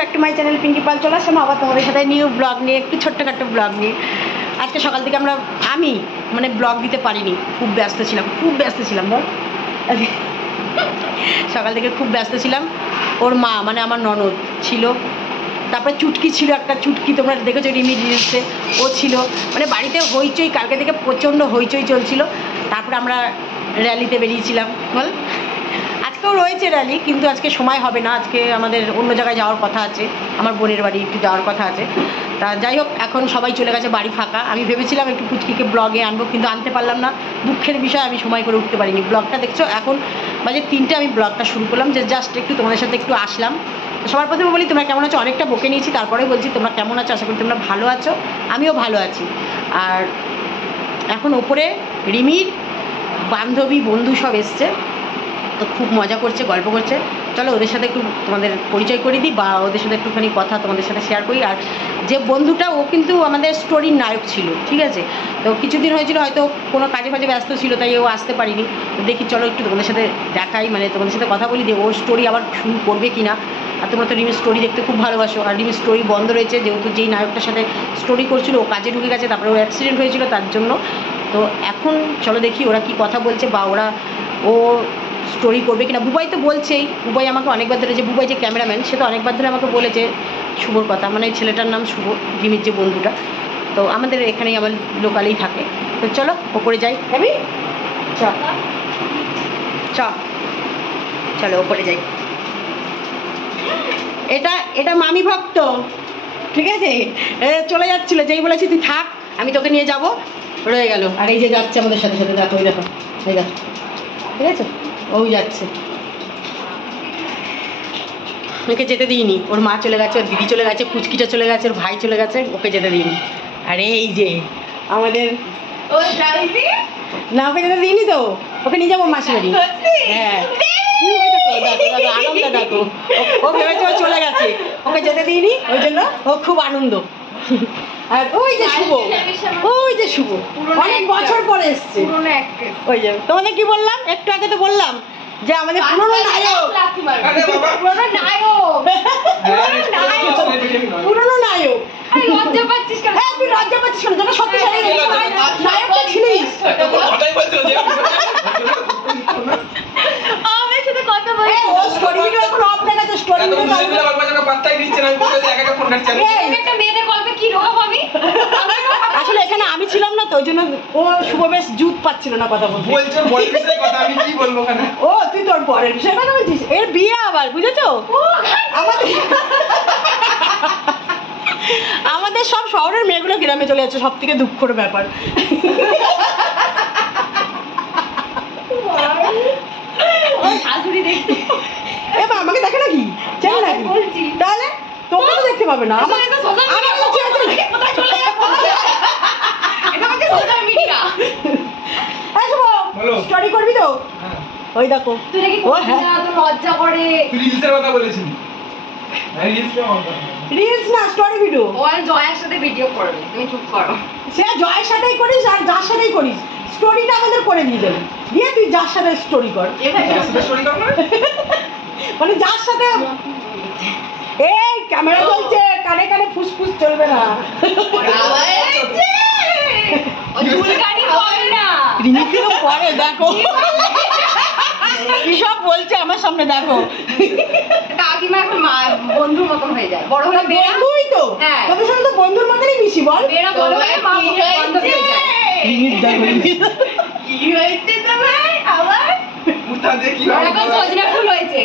Back to my channel Pinki Pal. চলে আসলাম আবার তোমাদের সাথে নিউ ব্লগ নিয়ে, একটু ছোট্টখাট্টো ব্লগ নিয়ে। আজকে সকাল থেকে আমি মানে ব্লগ দিতে পারিনি, খুব ব্যস্ত ছিলাম বল। সকাল থেকে খুব ব্যস্ত ছিলাম। ওর মা মানে আমার ননদ ছিল, তারপরে চুটকি ছিল, একটা চুটকি তোমরা দেখেছো রিমি রিলসে, ও ছিল। মানে বাড়িতে হইচই, কালকে থেকে প্রচণ্ড হইচই চলছিল। তারপরে আমরা র্যালিতে বেরিয়েছিলাম বল। আজকেও রয়েছে র্যালি, কিন্তু আজকে সময় হবে না। আজকে আমাদের অন্য জায়গায় যাওয়ার কথা আছে, আমার বোনের বাড়ি একটু যাওয়ার কথা আছে। তা যাই হোক, এখন সবাই চলে গেছে, বাড়ি ফাঁকা। আমি ভেবেছিলাম একটু পুচকিকে ব্লগে আনবো, কিন্তু আনতে পারলাম না। দুঃখের বিষয়, আমি সময় করে উঠতে পারিনি। ব্লগটা দেখছো এখন বাজে 3টে, আমি ব্লগটা শুরু করলাম, যে জাস্ট একটু তোমাদের সাথে একটু আসলাম। সবার প্রথমে বলি তোমরা কেমন আছো। অনেকটা বকে নিয়েছি, তারপরে বলছি তোমরা কেমন আছো। আশা করি তোমরা ভালো আছো, আমিও ভালো আছি। আর এখন ওপরে রিমির বান্ধবী বন্ধু সব এসছে, তো খুব মজা করছে, গল্প করছে। চলো ওদের সাথে একটু তোমাদের পরিচয় করে দিই, বা ওদের সাথে একটুখানি কথা তোমাদের সাথে শেয়ার করি। আর যে বন্ধুটা, ও কিন্তু আমাদের স্টোরির নায়ক ছিল, ঠিক আছে। তো কিছুদিন হয়েছিল হয়তো কোনো কাজে ফাজে ব্যস্ত ছিল, তাই ও আসতে পারিনি। তো দেখি চলো একটু তোমাদের সাথে দেখাই, মানে তোমাদের সাথে কথা বলি যে ওর স্টোরি আবার শুরু করবে কি না। আর তোমরা তো রিমির স্টোরি দেখতে খুব ভালোবাসো। আর রিমির স্টোরি বন্ধ রয়েছে, যেহেতু যেই নায়কটার সাথে স্টোরি করছিল ও কাজে ঢুকে গেছে, তারপরে ওর অ্যাক্সিডেন্ট হয়েছিল তার জন্য। তো এখন চলো দেখি ওরা কি কথা বলছে, বা ও স্টোরি করবে কিনা। বুবাই তো বলছেই, বুবাই আমাকে অনেকবার ধরে, যে বুবাই যে ক্যামেরাম্যান, সে তো অনেকবার ধরে আমাকে বলেছে শুভর কথা, মানে ছেলেটার নাম শুভ, রিমির যে বন্ধুটা। তো আমাদের এখানেই আমার লোকালেই থাকে। তো চলো ওপরে যাই, হ্যাঁ চলো ওপরে যাই। এটা মামি ভক্ত, ঠিক আছে। চলে যাচ্ছিলো, যেই বলেছি তুই থাক আমি তোকে নিয়ে যাব, রয়ে গেল। আর এই যে যাচ্ছে আমাদের সাথে সাথে, দেখো এই দেখো, এই দেখো, ঠিক আছে, ওই যাচ্ছে। ওকে যেতে দিইনি, ওর মা চলে গেছে, ওর দিদি চলে গেছে, পুচকিটা চলে গেছে, ওর ভাই চলে গেছে, ওকে যেতে দিইনি। আর এই যে আমাদের না, ওকে যেতে দিইনি, তো ওকে নিয়ে যাবো মাসি বাড়ি। হ্যাঁ আনন্দ দেখো, ও ভেবেছে ও চলে গেছে, ওকে যেতে দিইনি, ওই জন্য ও খুব আনন্দ। আর ওই যে শুভ অনেক বছর পরে এসছে। ওই যে তোমাদের কি বললাম একটু আগে, তো বললাম যে আমাদের পুরনো নায়ক, পুরনো নায়ক। লজ্জা পাচ্ছিস কেন? তুই লজ্জা পাচ্ছিস কেন? তোকে সত্যি নায়কটা ছিলিস। আমার সাথে কথা বলছিস, ও স্টোরি ভিডিও এখন অফ দেখাচ্ছে, স্টোরি ভিডিও পাত্তাই দিচ্ছে না। আমি বলছি একা ফোন কাটছি, একটা মেয়েদের গল্পে কি রোগ আমি। আসলে এখানে আমি ছিলাম না, তো ওই জন্য ও শুভ বেশ জুত পাচ্ছিল না কথা বলতে। বলছো বলছিস কথা, আমি কি বলবো ওখানে? ও তুই তোর পরের বিষয় কথা বলছিস, এর বিয়ে আবার, বুঝেছো? আমাদের সব শহরের মেয়েগুলো গ্রামে চলে যাচ্ছে, সব থেকে দুঃখের ব্যাপার। এবার আমাকে দেখে নাকি, চেনে নাকি? তাহলে তোকে তো দেখতে পাবে না। স্টোরি করবি তো? ওই দেখো, লজ্জা করে। রিলসের কথা বলেছিলি? রিলস না, স্টোরি ভিডিও। ও জয়ের সাথে ভিডিও করবে, তুমি চুপ করো। সে জয়ের সাথেই করিস আর যার সাথেই করিস, স্টোরিটা আমাদের করে দিয়ে যাবে, দিয়ে তুই যার সাথে স্টোরি কর। স্টোরি কর মানে যার সাথে। এই ক্যামেরা চলছে, কানে কানে ফুসফুস চলবে না। পরে দেখো কি সব বলছে আমার সামনে, দেখো। কাকিমা এখন বন্ধুর মতন হয়ে যায়, বড় হলে বন্ধুই তো। তোদের সঙ্গে তো বন্ধুর মতনই মিশি, বল। কি হয়েছে তোমার আবার? এখন সজনা ফুল হয়েছে।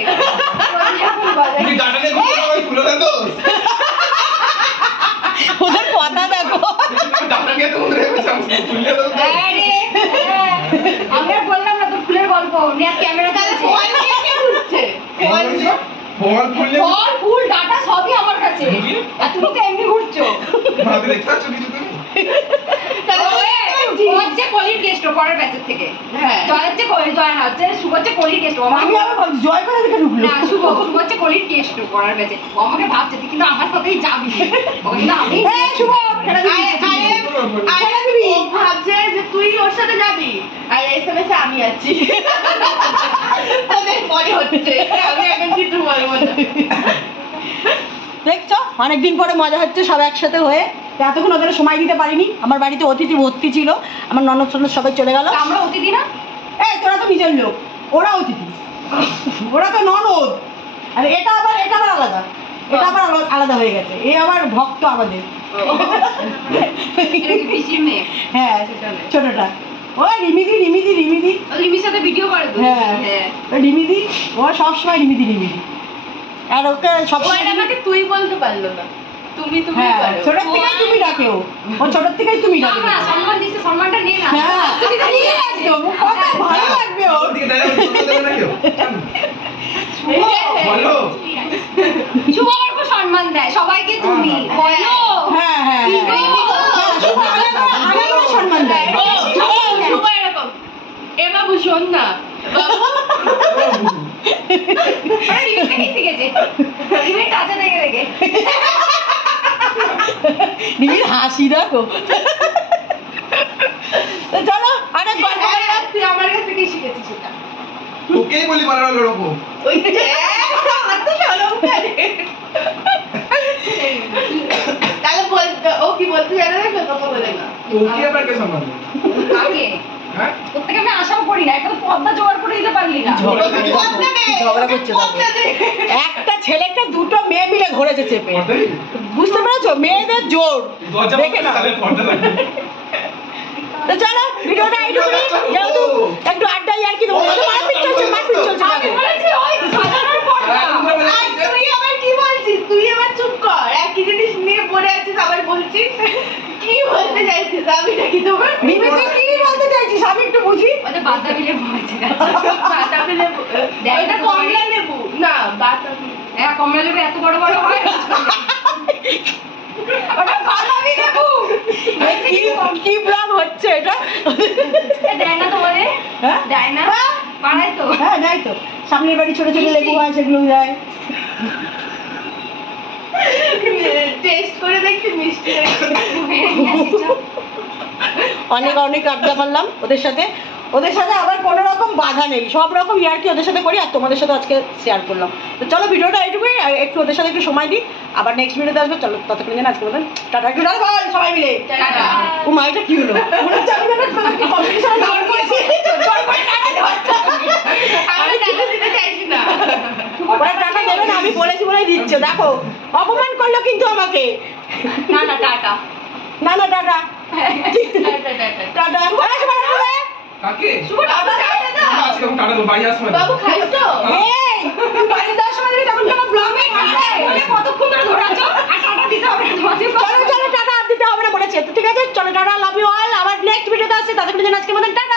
ওদের কথা দেখো। আমরা বললাম না তো ফুলের গল্প, ক্যামেরা ফুল ডাটা সবই আমার কাছে, আর তুমি তো এমনি ঘুরছো। কলির কেষ্ট পরের ব্যাচের থেকে, জয়ের যে জয় হচ্ছে শুভ হচ্ছে কলির কেষ্ট। আমি আবার জয় করে দেখে ঢুকলো না, শুভ হচ্ছে কলির কেষ্ট পরের ব্যাচে। আমাকে ভাবছে তুই কিন্তু আমার সাথেই যাবি, আমি শুভ ভাবছে যে তুই ওর সাথে যাবি, আর এসএমএস আমি আছি। পরে হচ্ছে আমি এখন কিছু বলবো না। দেখছো অনেকদিন পরে মজা হচ্ছে সব একসাথে হয়ে। এতক্ষণ ওদের সময় দিতে পারিনি, আমার বাড়িতে অতিথি ভর্তি ছিল, আমার ননদ সনদ সবাই চলে গেল। আমরা অতিথি না? এই তোরা তো নিজের লোক, ওরা অতিথি, ওরা তো ননদ। আর এটা আবার আলাদা, এটা আবার আলাদা হয়ে গেছে, এ আবার ভক্ত আমাদের। হ্যাঁ ছোটটা ওই রিমিদির সাথে ভিডিও করে তো। হ্যাঁ রিমিদি, ও সবসময় রিমিদি। আর ওকে সবসময় আমাকে তুই বলতে পারলো না, তুমি হ্যাঁ ছোট থেকে তুমি ডাকে, ও ছোট থেকে তুমি ডাকে। না সম্মান দিতে, সম্মানটা নে না। হ্যাঁ তুমি তো নিয়ে একদম কত ভালো লাগবে ওর দিকে দাঁড়াও, বলতে দেবে না কেউ। বলো। শুভ আমার খুব সম্মান দেয় সবাইকে, তুমি বলো। হ্যাঁ শুভ আলাদা সম্মান দেয়। শুভ এরকম, এ বাবু শোন না বাবু। রিমিটা কি শিখেছে? রিমির কাছে দেখে রিমির হাসি দেখো। চলো অনেক গল্প করলাম। তুই আমার কাছ থেকেই শিখেছিস সেটা। তোকেই বলি বানানো ওরকম। ওই আমার তো শরম করে। তাহলে বলতে, ও কি বলতে জানে না, কথা বলে না। তোকে আবার কে সম্মান দেবে? কাকে? হ্যাঁ? তোর থেকে আমি আশাও করি না, একটা তো পদ্মা জোগাড় করে দিতে পারলি না। ঝগড়া করছে একটা ছেলেটা দুটো মেয়ে মিলে ঘুরেছে চেপে, বুঝতে পেরেছো? মেয়েদের জোর দেখে না। তো চলো ভিডিওটা এইটুকুনি, যেহেতু একটু আড্ডাই আর কি দেবো, মারপিট চলছে আমি বলেছি ওই সাধারণ পর্দা। আর তুই আবার কি বলছিস? তুই আবার চুপ কর, একই জিনিস নিয়ে পড়ে আছিস আবার বলছিস। কি বলতে চাইছিস? আমি নাকি তোমার রিমিকে কি বলতে চাইছিস আমি একটু বুঝি। ওটা বাতাবি লেবু হয়েছে। বাতাবি লেবু, এটা কমলা লেবু না, বাতাবি। হ্যাঁ কমলা লেবু এত বড় বড় হয়। ওটা বাতাবি লেবু। কি ব্লগ হচ্ছে এটা? দেয় না তোমারে? হ্যাঁ দেয় না, পাড়ায় তো। হ্যাঁ যাই তো, সামনের বাড়ি ছোট ছোট লেবু হয় সেগুলো যায়। টেস্ট করে দেখছি মিষ্টি। অনেক আড্ডা মারলাম ওদের সাথে আবার কোনো রকম বাধা নেই, সব রকম ইয়ার্কি ওদের সাথে করি, আর তোমাদের সাথে আজকে শেয়ার করলাম। তো চলো ভিডিওটা এইটুকুই, একটু ওদের সাথে একটু সময় দিই, আবার নেক্সট ভিডিওতে আসবে। চলো ততক্ষণ যেন আজকে বলেন টাটা, একটু ডাল বল সবাই মিলে। ও মা এটা কি হলো? মনে হচ্ছে আমি একটা কম্পিটিশনে দৌড় করেছি। আমি টাকা দিতে চাইছি না। ওরা টাকা দেবে না, আমি বলেছি বলেই দিচ্ছে, দেখো অপমান করলো কিন্তু আমাকে। না টাটা। না টাটা টাটা। টাটা। কাকে? শুভ টাটা দাও। আজকে আমি টাটা দেবো, বাড়ি আসবে। বাবু খাইছ তো? এই তুমি বাড়ি যাওয়ার সময় দিবি, তখন তোমার ব্লগে বলে কতক্ষণ ধরে ধরাচ্ছ? আর টাটা দিতে হবে না তোমাকে। চলো টাটা আর দিতে হবে না বলেছে। তো ঠিক আছে চলো টাটা, লাভ ইউ অল। আবার নেক্সট ভিডিওতে আসছে, তাদের জন্য আজকে মতন টাটা।